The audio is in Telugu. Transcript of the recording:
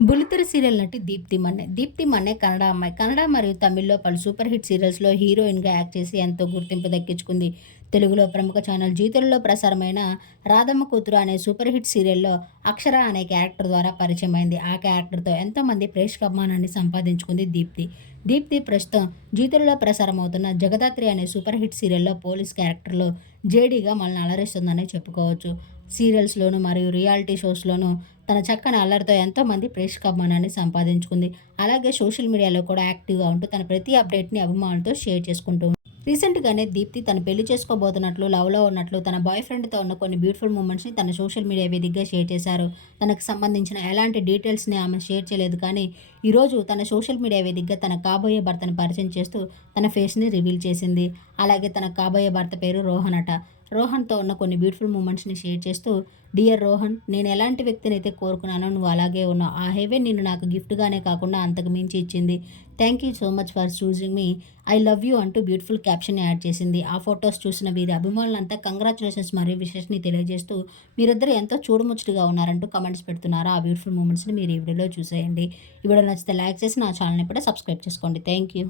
బులితెర సీరియల్ నటి దీప్తి మన్నే. దీప్తి మన్నే కన్నడ అమ్మాయి. కన్నడ మరియు తమిళ్ళో పలు సూపర్ హిట్ సీరియల్స్లో హీరోయిన్గా యాక్ట్ చేసి ఎంతో గుర్తింపు దక్కించుకుంది. తెలుగులో ప్రముఖ ఛానల్ జీతులలో ప్రసారమైన రాధమ్మ కూతురు అనే సూపర్ హిట్ సీరియల్లో అక్షర అనే క్యారెక్టర్ ద్వారా పరిచయం అయింది. ఆ క్యారెక్టర్తో ఎంతోమంది ప్రేక్షక అభిమానాన్ని సంపాదించుకుంది దీప్తి. దీప్తి ప్రస్తుతం జీతులలో ప్రసారం అవుతున్న జగదాత్రి అనే సూపర్ హిట్ సీరియల్లో పోలీస్ క్యారెక్టర్లో జేడీగా మనల్ని అలరిస్తుందనే చెప్పుకోవచ్చు. సీరియల్స్లోను మరియు రియాలిటీ షోస్లోనూ తన చక్కని అల్లరితో ఎంతోమంది ప్రేక్షకాభిమానాన్ని సంపాదించుకుంది. అలాగే సోషల్ మీడియాలో కూడా యాక్టివ్గా ఉంటూ తన ప్రతి అప్డేట్ని అభిమానులతో షేర్ చేసుకుంటూ రీసెంట్గానే దీప్తి తను పెళ్ళి చేసుకోబోతున్నట్లు లవ్లో ఉన్నట్లు తన బాయ్ ఫ్రెండ్తో ఉన్న కొన్ని బ్యూటిఫుల్ మూమెంట్స్ని తన సోషల్ మీడియా వేదికగా షేర్ చేశారు. తనకు సంబంధించిన ఎలాంటి డీటెయిల్స్ని ఆమె షేర్ చేయలేదు కానీ ఈరోజు తన సోషల్ మీడియా వేదికగా తన కాబోయే భర్తను పరిచయం చేస్తూ తన ఫేస్ని రివీల్ చేసింది. అలాగే తన కాబోయే భర్త పేరు రోహన్ అట రోహన్తో ఉన్న కొన్ని బ్యూటిఫుల్ మూమెంట్స్ని షేర్ చేస్తూ డియర్ రోహన్ నేను ఎలాంటి వ్యక్తిని అయితే కోరుకున్నానో నువ్వు అలాగే ఉన్నావు. ఆ హెవెన్ నిన్ను నాకు గిఫ్ట్గానే కాకుండా అంతకు మించి ఇచ్చింది. Thank you so much for choosing me. I love you అంటూ బ్యూటిఫుల్ క్యాప్షన్ యాడ్ చేసింది. ఆ ఫొటోస్ చూసిన వీరి అభిమానులంతా కంగ్రాచులేషన్స్ మరియు విషెస్ని తెలియజేస్తూ మీరిద్దరు ఎంతో చూడముచ్చటగా ఉన్నారంటూ కమెంట్స్ పెడుతున్నారు. ఆ బ్యూటిఫుల్ మూమెంట్స్ని మీరు ఈ వీడియోలో చూసేయండి. ఈ వీడియో నచ్చితే లైక్ చేసి నా ఛానల్ని కూడా సబ్స్క్రైబ్ చేసుకోండి. Thank you.